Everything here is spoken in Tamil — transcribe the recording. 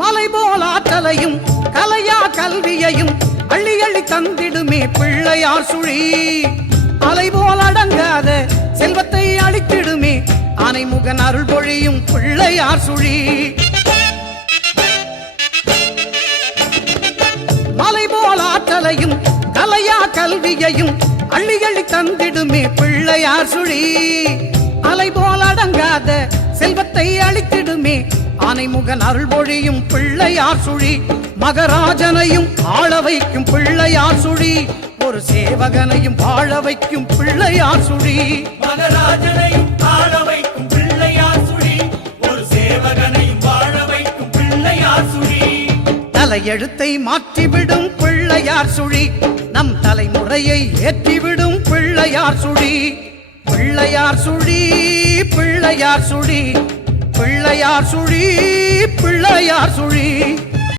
மலை போல் ஆற்றலையும் கலையா கல்வியையும் அள்ளி அள்ளி தந்திடுமே பிள்ளையார் சுழி. அலை போல் அடங்காத செல்வத்தை அளித்திடுமே ஆனைமுகன் அருள் பொழியும் பிள்ளையார் சுழி. மலை போல் ஆற்றலையும் கலையா கல்வியையும் அள்ளி அள்ளி தந்திடுமே பிள்ளையார் சுழி. அலை போல் அடங்காத செல்வத்தை அளித்திடுமே ஆனைமுகன் அருள் பொழியும் பிள்ளையார் சுழி. மகராஜனையும் ஆள வைக்கும் பிள்ளையார் சுழி. ஒரு சேவகனையும் வாழ வைக்கும் பிள்ளையார் சுழி. மகராஜனையும் ஆள வைக்கும் பிள்ளையார் சுழி. ஒரு சேவகனையும் வாழ வைக்கும் பிள்ளையார் சுழி. தலையெழுத்தை மாற்றிவிடும் பிள்ளையார் சுழி. நம் தலைமுறையை ஏற்றிவிடும் பிள்ளையார் சுழி. பிள்ளையார் சுழி பிள்ளையார் சுழி பிள்ளையார் சுழி பிள்ளையார் சுழி.